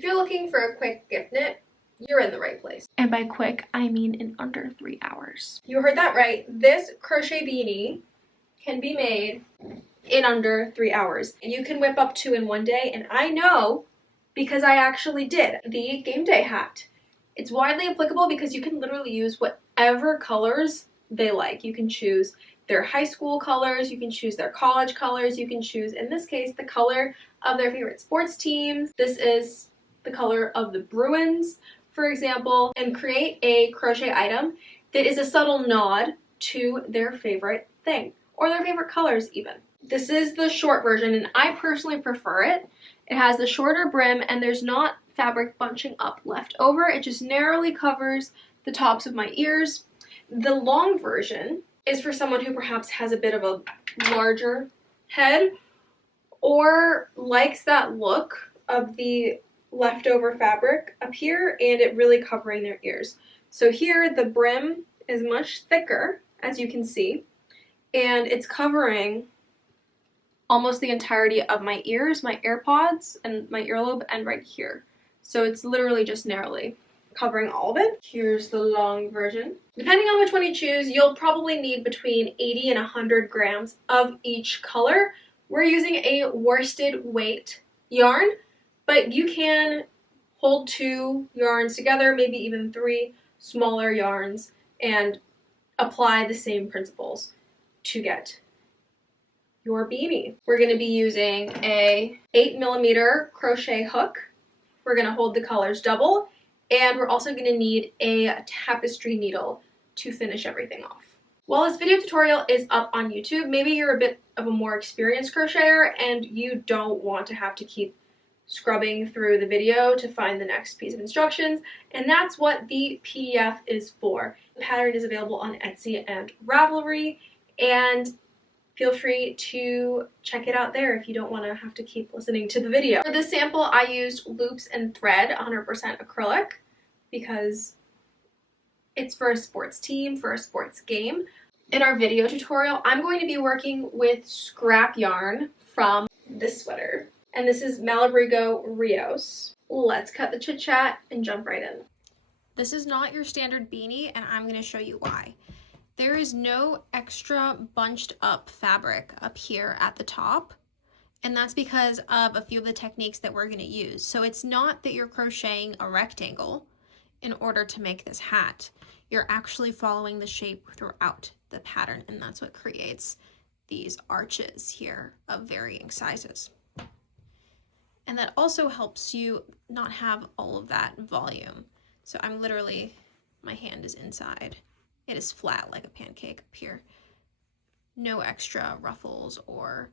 If you're looking for a quick gift knit, you're in the right place. And by quick, I mean in under 3 hours. You heard that right. This crochet beanie can be made in under 3 hours. You can whip up 2 in one day, and I know because I actually did. The game day hat. It's widely applicable because you can literally use whatever colors they like. You can choose their high school colors, you can choose their college colors, you can choose, in this case, the color of their favorite sports teams. This is the color of the Bruins, for example, and create a crochet item that is a subtle nod to their favorite thing, or their favorite colors even. This is the short version, and I personally prefer it. It has the shorter brim, and there's not fabric bunching up left over. It just narrowly covers the tops of my ears. The long version is for someone who perhaps has a bit of a larger head or likes that look of the leftover fabric up here and it really covering their ears. So here the brim is much thicker, as you can see, and it's covering almost the entirety of my ears, my AirPods, and my earlobe, and right here. So it's literally just narrowly covering all of it. Here's the long version. Depending on which one you choose, you'll probably need between 80 and 100 grams of each color. We're using a worsted weight yarn, but you can hold 2 yarns together, maybe even 3 smaller yarns, and apply the same principles to get your beanie. We're going to be using a 8mm crochet hook. We're going to hold the colors double, and we're also going to need a tapestry needle to finish everything off. While this video tutorial is up on YouTube, maybe you're a bit of a more experienced crocheter and you don't want to have to keep scrubbing through the video to find the next piece of instructions, and that's what the PDF is for. The pattern is available on Etsy and Ravelry, and feel free to check it out there if you don't want to have to keep listening to the video. For this sample, I used loops and thread, 100% acrylic, because it's for a sports team, for a sports game. In our video tutorial, I'm going to be working with scrap yarn from this sweater, and this is Malabrigo Rios. Let's cut the chit chat and jump right in. This is not your standard beanie, and I'm going to show you why. There is no extra bunched up fabric up here at the top, and that's because of a few of the techniques that we're going to use. So it's not that you're crocheting a rectangle in order to make this hat. You're actually following the shape throughout the pattern, and that's what creates these arches here of varying sizes. And that also helps you not have all of that volume. So I'm literally, my hand is inside. It is flat like a pancake up here. No extra ruffles or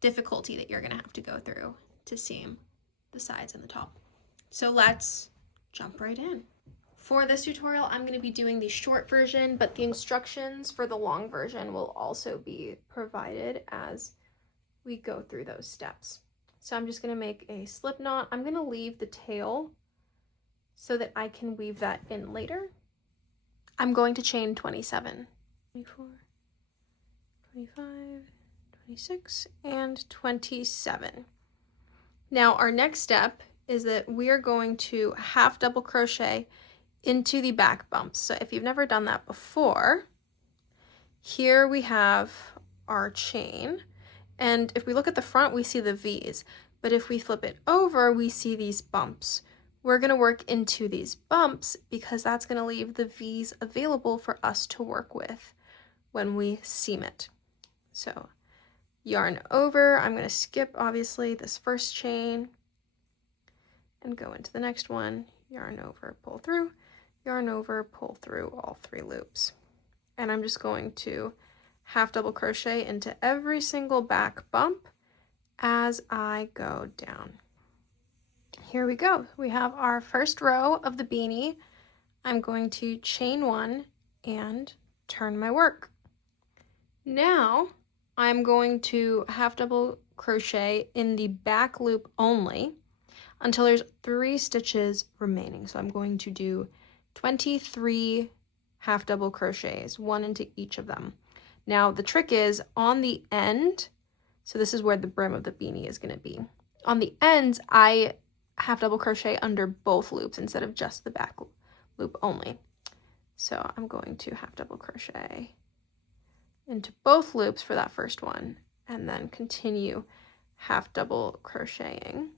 difficulty that you're gonna have to go through to seam the sides and the top. So let's jump right in. For this tutorial, I'm going to be doing the short version, but the instructions for the long version will also be provided as we go through those steps. So I'm just going to make a slip knot. I'm going to leave the tail so that I can weave that in later. I'm going to chain 27, 24, 25, 26, and 27. Now our next step is that we are going to half double crochet into the back bumps. So if you've never done that before, here we have our chain, and if we look at the front we see the V's, but if we flip it over we see these bumps. We're going to work into these bumps because that's going to leave the V's available for us to work with when we seam it. So yarn over, I'm going to skip obviously this first chain and go into the next one, yarn over, pull through, yarn over, pull through all 3 loops. And I'm just going to half double crochet into every single back bump as I go down. Here we go. We have our first row of the beanie. I'm going to chain 1 and turn my work. Now I'm going to half double crochet in the back loop only until there's 3 stitches remaining. So I'm going to do 23 half double crochets, 1 into each of them. Now the trick is on the end, so this is where the brim of the beanie is going to be. On the ends, I half double crochet under both loops instead of just the back loop only. So I'm going to half double crochet into both loops for that first one, and then continue half double crocheting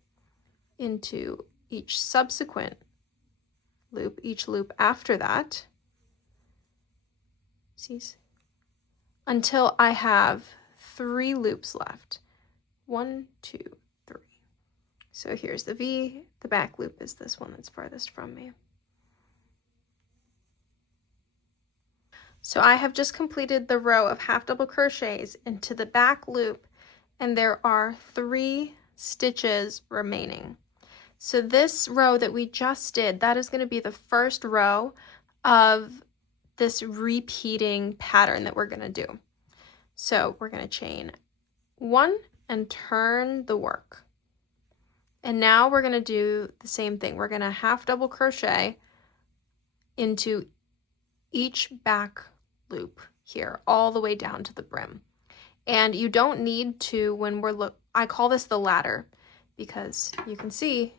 into each subsequent loop, each loop after that, see, until I have 3 loops left. 1, 2, 3. So here's the V, the back loop is this one that's farthest from me. So I have just completed the row of half double crochets into the back loop, and there are 3 stitches remaining. So this row that we just did, that is going to be the first row of this repeating pattern that we're going to do. So we're going to chain 1 and turn the work. And now we're going to do the same thing. We're going to half double crochet into each back loop here all the way down to the brim. And you don't need to, when we're I call this the ladder because you can see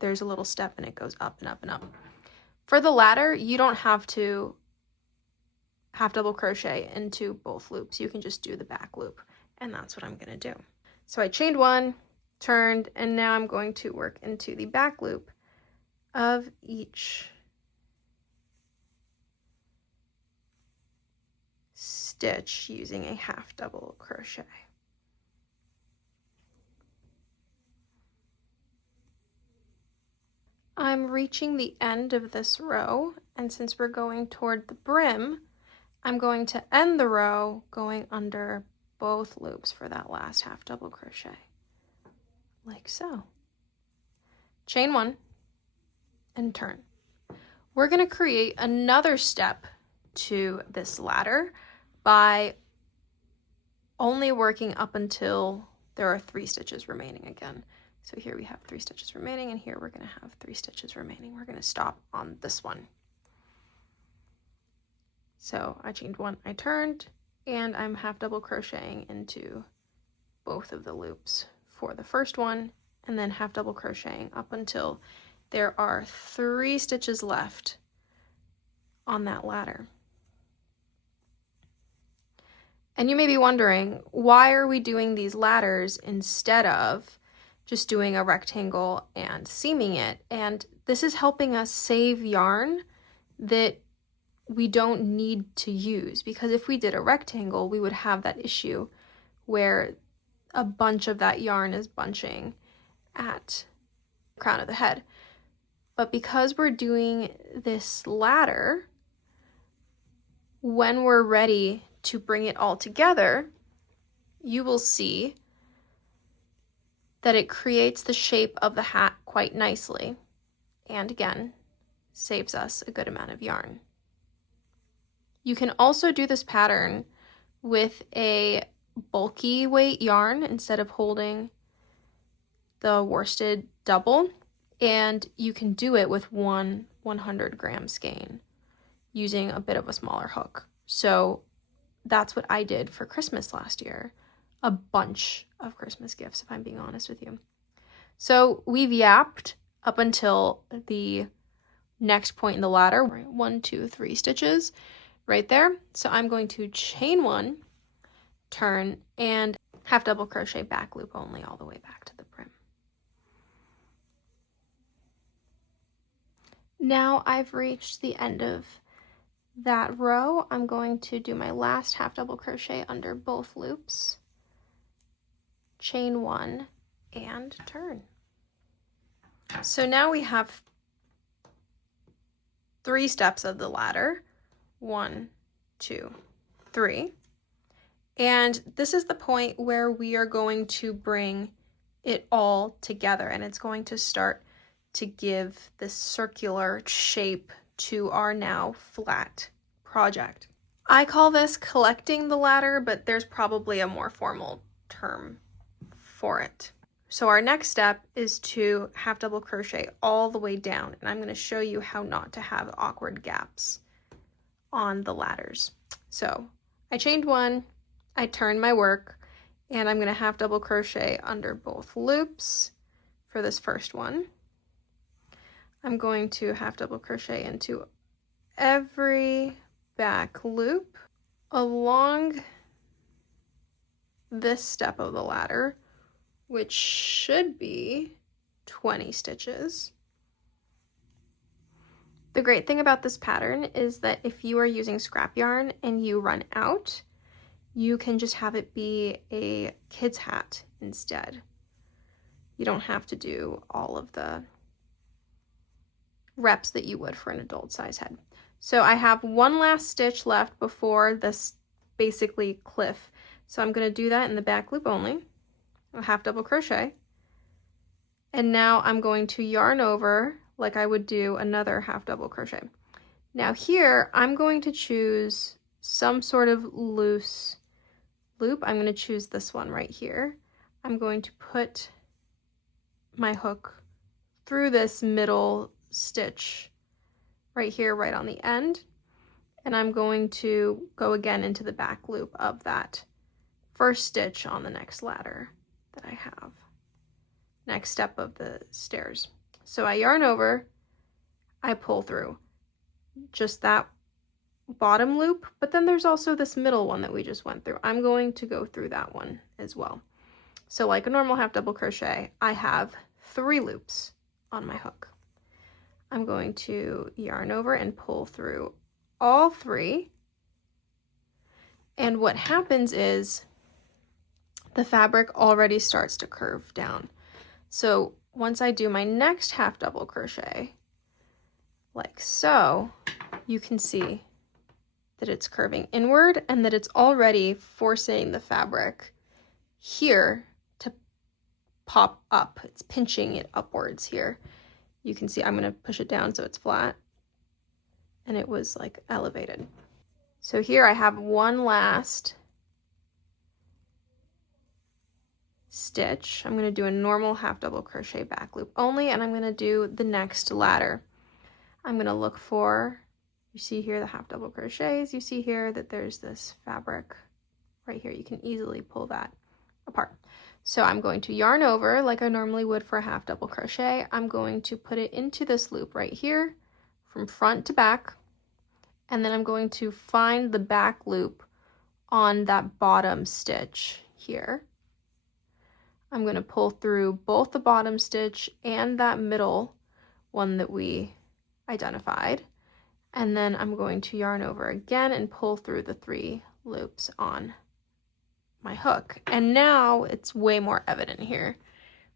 there's a little step and it goes up and up and up. For the ladder, you don't have to half double crochet into both loops. You can just do the back loop, and that's what I'm going to do. So I chained 1, turned, and now I'm going to work into the back loop of each stitch using a half double crochet. I'm reaching the end of this row, and since we're going toward the brim, I'm going to end the row going under both loops for that last half double crochet, like so. Chain 1 and turn. We're going to create another step to this ladder by only working up until there are 3 stitches remaining again. So here we have 3 stitches remaining, and here we're going to have 3 stitches remaining. We're going to stop on this one. So I chained 1, I turned, and I'm half double crocheting into both of the loops for the first one, and then half double crocheting up until there are 3 stitches left on that ladder. And you may be wondering, why are we doing these ladders instead of just doing a rectangle and seaming it? And this is helping us save yarn that we don't need to use, because if we did a rectangle, we would have that issue where a bunch of that yarn is bunching at the crown of the head. But because we're doing this ladder, when we're ready to bring it all together, you will see that it creates the shape of the hat quite nicely, and again, saves us a good amount of yarn. You can also do this pattern with a bulky weight yarn instead of holding the worsted double, and you can do it with one 100-gram skein using a bit of a smaller hook. So that's what I did for Christmas last year. A bunch of Christmas gifts, if I'm being honest with you. So we've yapped up until the next point in the ladder. 1, 2, 3 stitches right there. So I'm going to chain 1, turn, and half double crochet back loop only all the way back to the brim. Now I've reached the end of that row. I'm going to do my last half double crochet under both loops, chain 1, and turn. So now we have 3 steps of the ladder. 1, 2, 3. And this is the point where we are going to bring it all together, and it's going to start to give this circular shape to our now flat project. I call this collecting the ladder, but there's probably a more formal term for it. So our next step is to half double crochet all the way down, and I'm going to show you how not to have awkward gaps on the ladders. So I chained 1, I turned my work, and I'm going to half double crochet under both loops for this first one. I'm going to half double crochet into every back loop along this step of the ladder, which should be 20 stitches. The great thing about this pattern is that if you are using scrap yarn and you run out, you can just have it be a kid's hat instead. You don't have to do all of the reps that you would for an adult size head. So I have one last stitch left before this basically cliff. So I'm going to do that in the back loop only, a half double crochet. And now I'm going to yarn over like I would do another half double crochet. Now here I'm going to choose some sort of loose loop. I'm going to choose this one right here. I'm going to put my hook through this middle stitch right here, right on the end, and I'm going to go again into the back loop of that first stitch on the next ladder that I have, next step of the stairs. So I yarn over, I pull through just that bottom loop, but then there's also this middle one that we just went through. I'm going to go through that one as well. So like a normal half double crochet, I have 3 loops on my hook. I'm going to yarn over and pull through all 3. And what happens is the fabric already starts to curve down. So once I do my next half double crochet, like so, you can see that it's curving inward and that it's already forcing the fabric here to pop up. It's pinching it upwards here. You can see I'm going to push it down so it's flat, and it was like elevated. So here I have one last stitch. I'm going to do a normal half double crochet back loop only, and I'm going to do the next ladder. I'm going to look for, you see here the half double crochets, you see here that there's this fabric right here. You can easily pull that apart. So I'm going to yarn over like I normally would for a half double crochet. I'm going to put it into this loop right here from front to back, and then I'm going to find the back loop on that bottom stitch here. I'm going to pull through both the bottom stitch and that middle one that we identified, and then I'm going to yarn over again and pull through the 3 loops on my hook. And now it's way more evident here.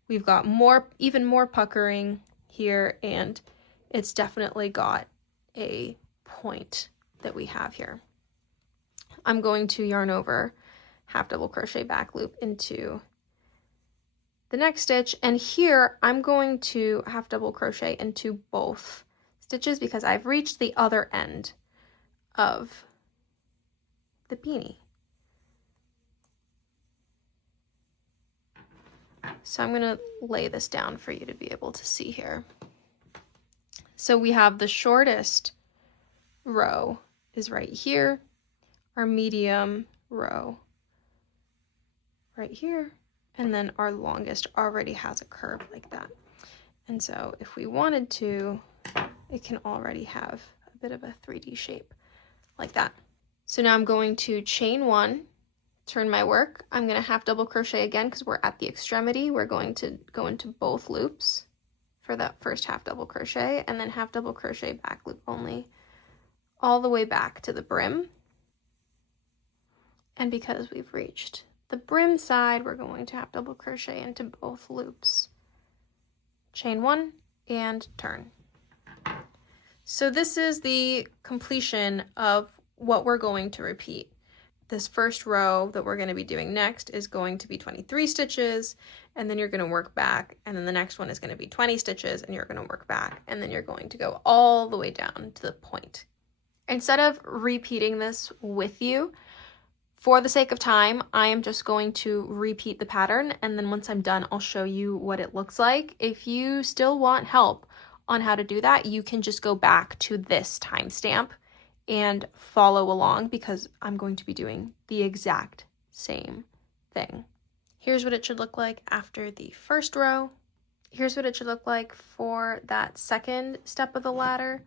We've got even more puckering here, and it's definitely got a point that we have here. I'm going to yarn over, half double crochet back loop into the next stitch, and here I'm going to half double crochet into both stitches because I've reached the other end of the beanie. So I'm going to lay this down for you to be able to see here. So we have the shortest row is right here, our medium row right here, and then our longest already has a curve like that. And so if we wanted to, it can already have a bit of a 3D shape like that. So now I'm going to chain 1, turn my work. I'm going to half double crochet again because we're at the extremity. We're going to go into both loops for that first half double crochet, and then half double crochet back loop only all the way back to the brim. And because we've reached the brim side, we're going to half double crochet into both loops. Chain 1 and turn. So this is the completion of what we're going to repeat. This first row that we're going to be doing next is going to be 23 stitches, and then you're going to work back, and then the next one is going to be 20 stitches, and you're going to work back, and then you're going to go all the way down to the point. Instead of repeating this with you, for the sake of time, I am just going to repeat the pattern, and then once I'm done, I'll show you what it looks like. If you still want help on how to do that, you can just go back to this timestamp and follow along because I'm going to be doing the exact same thing. Here's what it should look like after the first row. Here's what it should look like for that second step of the ladder.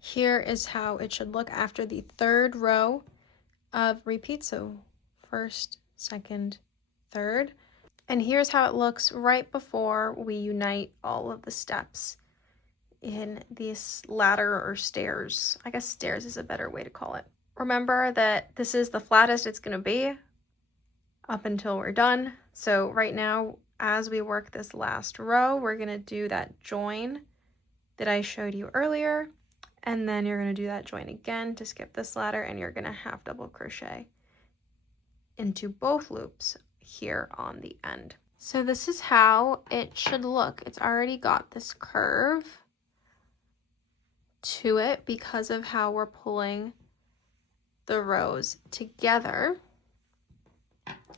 Here is how it should look after the third row of repeats. So first, second, third. And here's how it looks right before we unite all of the steps in this ladder or stairs. I guess stairs is a better way to call it. Remember that this is the flattest it's going to be up until we're done. So right now, as we work this last row, we're going to do that join that I showed you earlier. And then you're going to do that join again to skip this ladder, and you're going to half double crochet into both loops here on the end. So this is how it should look. It's already got this curve to it because of how we're pulling the rows together.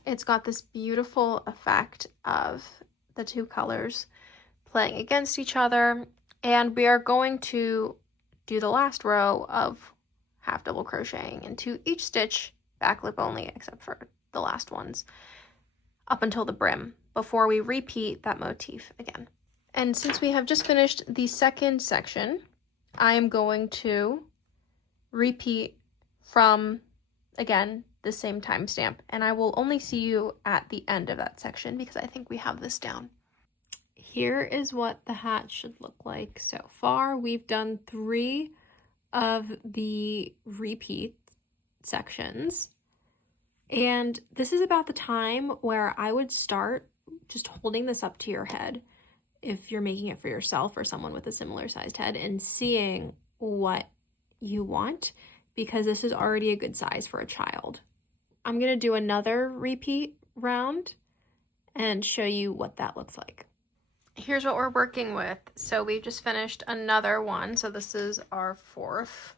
It's got this beautiful effect of the two colors playing against each other, and we are going to do the last row of half double crocheting into each stitch, back loop only, except for the last ones, up until the brim, before we repeat that motif again. And since we have just finished the second section, I am going to repeat from, again, the same timestamp, and I will only see you at the end of that section because I think we have this down. Here is what the hat should look like so far. We've done 3 of the repeat sections, and this is about the time where I would start just holding this up to your head if you're making it for yourself or someone with a similar sized head, and seeing what you want, because this is already a good size for a child. I'm going to do another repeat round and show you what that looks like. Here's what we're working with. So we've just finished another one. So this is our 4th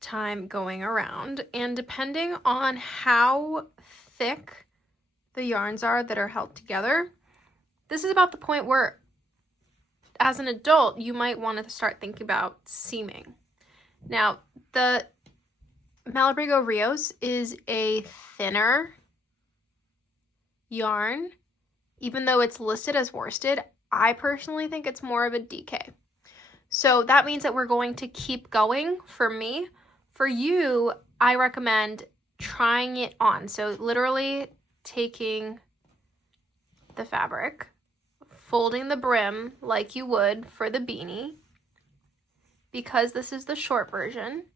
time going around. And depending on how thick the yarns are that are held together, this is about the point where, as an adult, you might want to start thinking about seaming. Now, the Malabrigo Rios is a thinner yarn. Even though it's listed as worsted, I personally think it's more of a DK. So that means that we're going to keep going for me. For you, I recommend trying it on. So literally taking the fabric, folding the brim like you would for the beanie. Because this is the short version,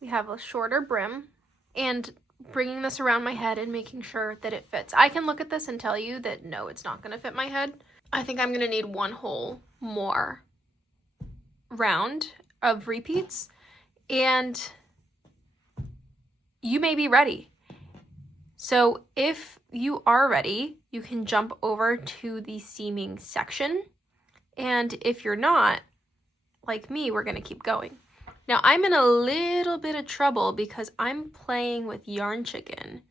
we have a shorter brim, and bringing this around my head and making sure that it fits. I can look at this and tell you that no, it's not going to fit my head. I think I'm going to need one whole more round of repeats, and you may be ready. So if you are ready, you can jump over to the seaming section, and if you're not, like me, we're going to keep going. Now, I'm in a little bit of trouble because I'm playing with yarn chicken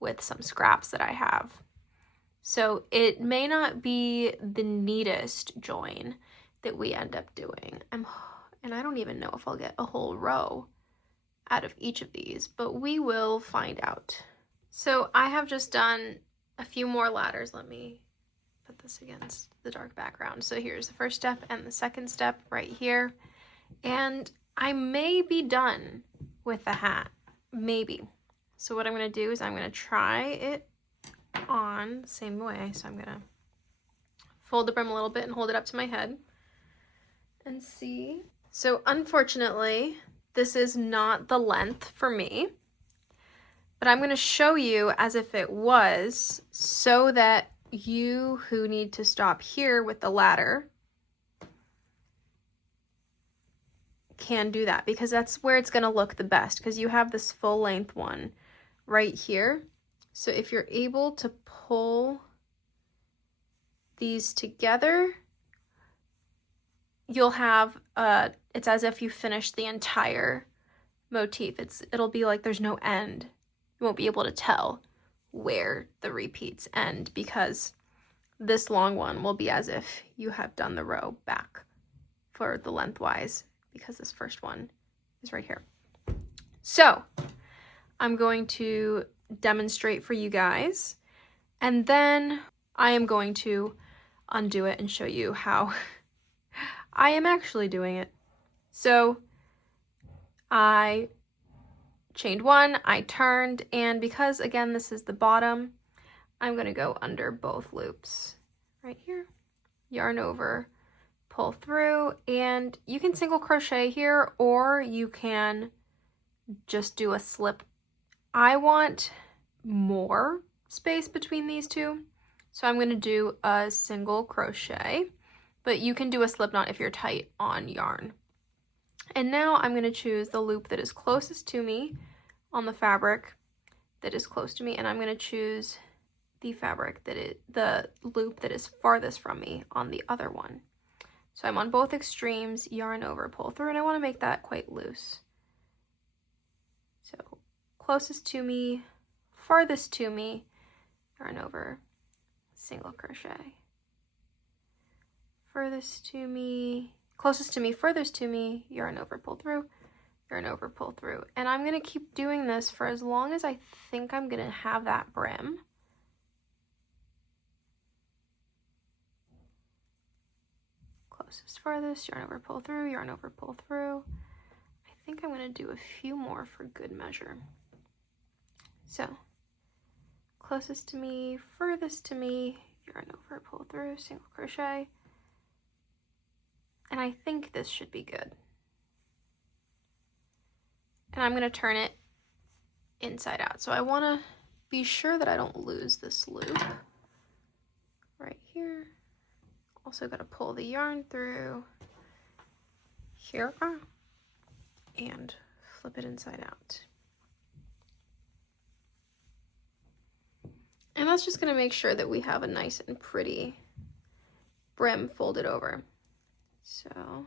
with some scraps that I have. So it may not be the neatest join that we end up doing. And I don't even know if I'll get a whole row out of each of these, but we will find out. So I have just done a few more ladders. Let me put this against the dark background. So here's the first step and the second step right here. And I may be done with the hat, maybe. So what I'm going to do is I'm going to try it on the same way. So I'm going to fold the brim a little bit and hold it up to my head and see. So unfortunately, this is not the length for me, but I'm going to show you as if it was, so that you who need to stop here with the ladder can do that, because that's where it's going to look the best, because you have this full length one right here. So if you're able to pull these together, you'll have it's as if you finished the entire motif. It'll be like there's no end. You won't be able to tell where the repeats end, because this long one will be as if you have done the row back for the lengthwise, because this first one is right here. So I'm going to demonstrate for you guys, and then I am going to undo it and show you how I am actually doing it. So I chained one, I turned, and because again this is the bottom, I'm going to go under both loops right here, yarn over, pull through, and you can single crochet here or you can just do a slip. I want more space between these two, so I'm going to do a single crochet, but you can do a slip knot if you're tight on yarn. And now I'm going to choose the loop that is closest to me on the fabric that is close to me, and I'm going to choose the fabric the loop that is farthest from me on the other one. So I'm on both extremes, yarn over, pull through, and I want to make that quite loose. So closest to me, farthest to me, yarn over, single crochet. Furthest to me, closest to me, furthest to me, yarn over, pull through, yarn over, pull through. And I'm going to keep doing this for as long as I think I'm going to have that brim. Closest, farthest, yarn over, pull through, yarn over, pull through. I think I'm going to do a few more for good measure. So, closest to me, furthest to me, yarn over, pull through, single crochet. And I think this should be good. And I'm going to turn it inside out. So I want to be sure that I don't lose this loop right here. Also got to pull the yarn through here and flip it inside out. And that's just going to make sure that we have a nice and pretty brim folded over. So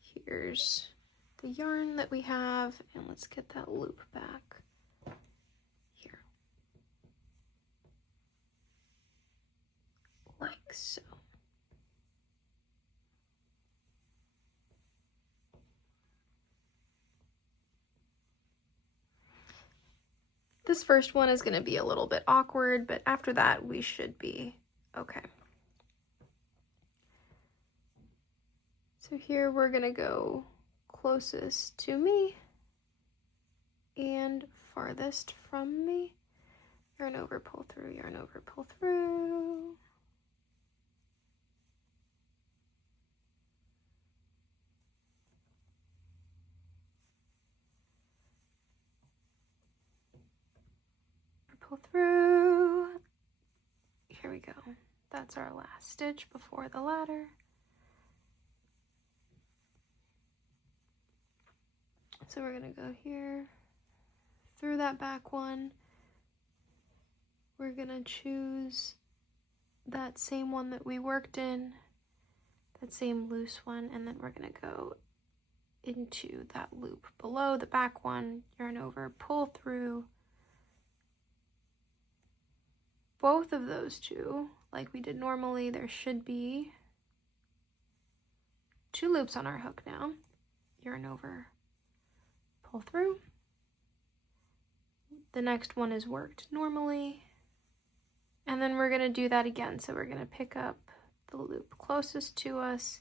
here's the yarn that we have, and let's get that loop back here, like so. This first one is going to be a little bit awkward, but after that we should be okay. So here we're going to go closest to me and farthest from me. Yarn over, pull through, yarn over, pull through. Pull through. Here we go. That's our last stitch before the ladder. So we're going to go here, through that back one. We're going to choose that same one that we worked in, that same loose one, and then we're going to go into that loop below the back one, yarn over, pull through. Both of those two, like we did normally, there should be 2 loops on our hook now. Yarn over, pull through. The next one is worked normally. And then we're going to do that again. So we're going to pick up the loop closest to us.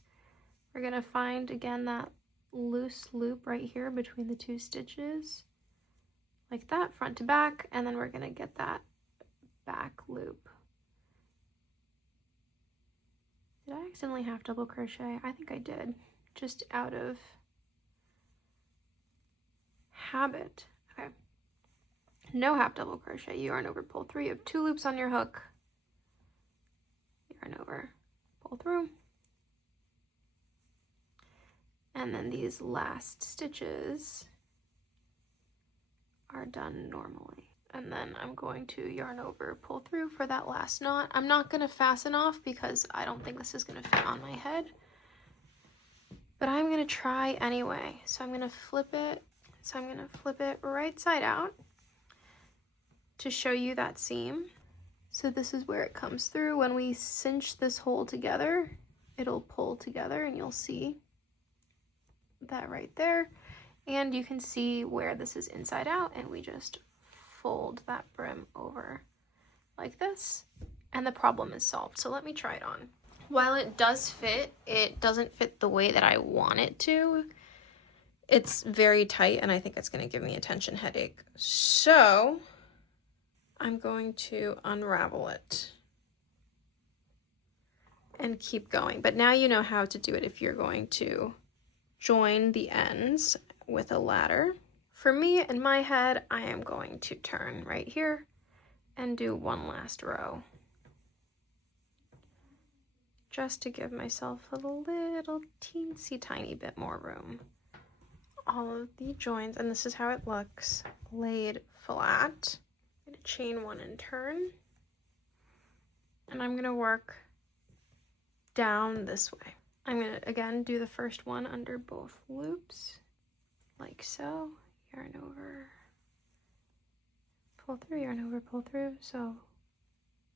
We're going to find again that loose loop right here between the 2 stitches, like that, front to back, and then we're going to get that back loop. Did I accidentally half double crochet? I think I did, just out of habit. Okay, no half double crochet. Yarn over, pull through. You have 2 loops on your hook. Yarn over, pull through. And then these last stitches are done normally. And then I'm going to yarn over, pull through for that last knot. I'm not going to fasten off because I don't think this is going to fit on my head, but I'm going to try anyway. So I'm going to flip it. So I'm going to flip it right side out to show you that seam. So this is where it comes through. When we cinch this hole together, it'll pull together and you'll see that right there. And you can see where this is inside out, and we just fold that brim over like this, and the problem is solved. So let me try it on. While it does fit, it doesn't fit the way that I want it to. It's very tight, and I think it's going to give me a tension headache. So I'm going to unravel it and keep going. But now you know how to do it if you're going to join the ends with a ladder. For me, in my head, I am going to turn right here and do one last row, just to give myself a little teensy tiny bit more room. All of the joins, and this is how it looks, laid flat. I'm going to chain one and turn, and I'm going to work down this way. I'm going to again do the first one under both loops, like so. Yarn over, pull through, yarn over, pull through. So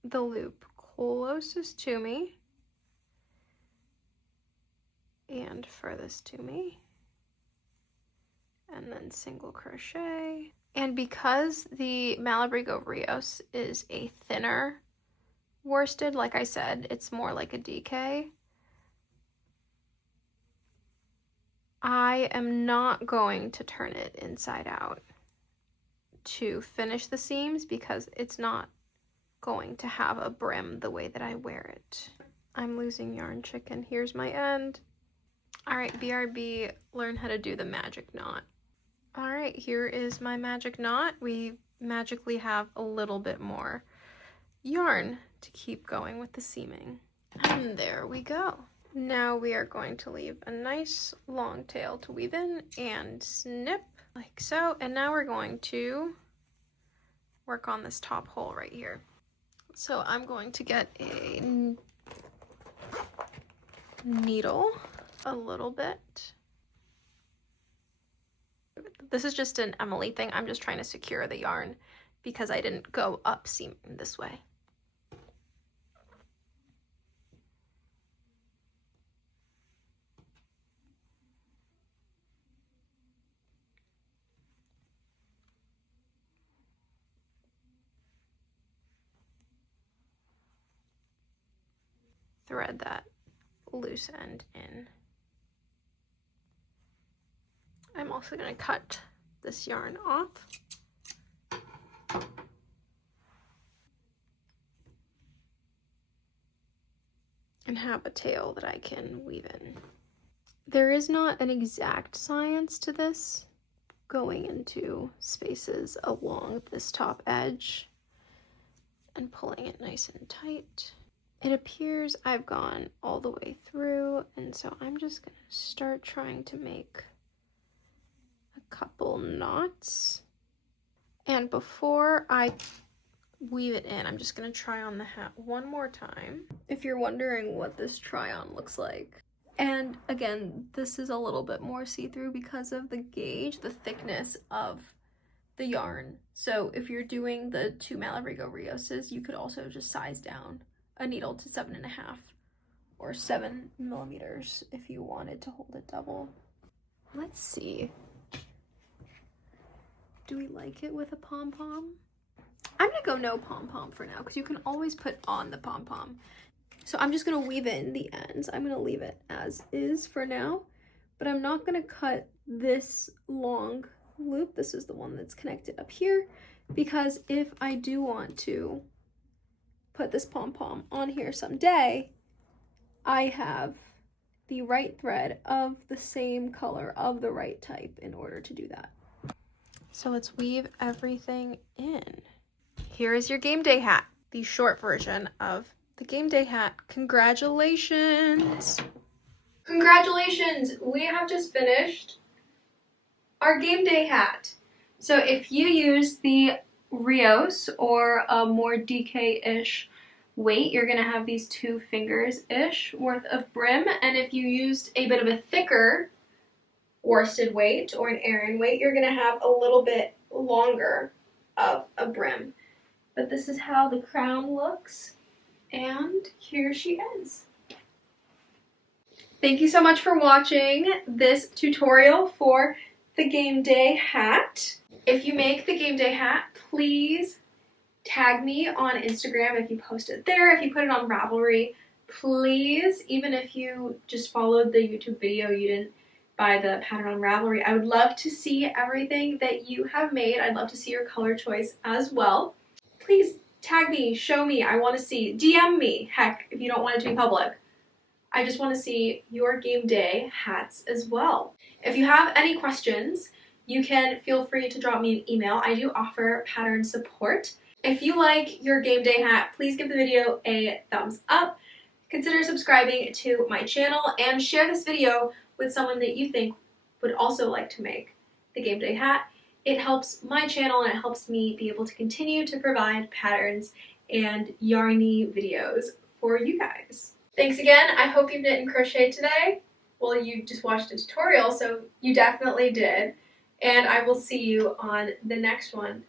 the loop closest to me and furthest to me, and then single crochet. And because the Malabrigo Rios is a thinner worsted, like I said, it's more like a DK, I am not going to turn it inside out to finish the seams because it's not going to have a brim the way that I wear it. I'm losing yarn chicken. Here's my end. All right, BRB, learn how to do the magic knot. All right, here is my magic knot. We magically have a little bit more yarn to keep going with the seaming. And there we go. Now we are going to leave a nice long tail to weave in and snip like so. And now we're going to work on this top hole right here. So I'm going to get a needle a little bit. This is just an Emily thing. I'm just trying to secure the yarn because I didn't go up seam this way. Thread that loose end in. I'm also going to cut this yarn off. And have a tail that I can weave in. There is not an exact science to this, going into spaces along this top edge and pulling it nice and tight. It appears I've gone all the way through, and so I'm just going to start trying to make a couple knots. And before I weave it in, I'm just going to try on the hat one more time, if you're wondering what this try-on looks like. And again, this is a little bit more see-through because of the gauge, the thickness of the yarn. So if you're doing the 2 Malabrigo Rioses, you could also just size down a needle to 7.5 or 7 millimeters if you wanted to hold it double. Let's see. Do we like it with a pom-pom? I'm gonna go no pom-pom for now because you can always put on the pom-pom. So I'm just gonna weave in the ends. I'm gonna leave it as is for now, but I'm not gonna cut this long loop. This is the one that's connected up here, because if I do want to put this pom-pom on here someday, I have the right thread of the same color of the right type in order to do that. So let's weave everything in. Here is your game day hat, the short version of the game day hat. Congratulations! Congratulations! We have just finished our game day hat. So if you use the Rios or a more DK-ish weight, you're gonna have these 2 fingers-ish worth of brim, and if you used a bit of a thicker worsted weight or an Aran weight, you're gonna have a little bit longer of a brim. But this is how the crown looks, and here she is. Thank you so much for watching this tutorial for the game day hat. If you make the game day hat, please tag me on Instagram if you post it there, if you put it on Ravelry. Please, even if you just followed the YouTube video, you didn't buy the pattern on Ravelry, I would love to see everything that you have made. I'd love to see your color choice as well. Please tag me, show me, I want to see. DM me, heck, if you don't want it to be public. I just want to see your game day hats as well. If you have any questions, you can feel free to drop me an email. I do offer pattern support. If you like your game day hat, please give the video a thumbs up. Consider subscribing to my channel and share this video with someone that you think would also like to make the game day hat. It helps my channel and it helps me be able to continue to provide patterns and yarny videos for you guys. Thanks again. I hope you knit and crochet today. Well, you just watched a tutorial, so you definitely did. And I will see you on the next one.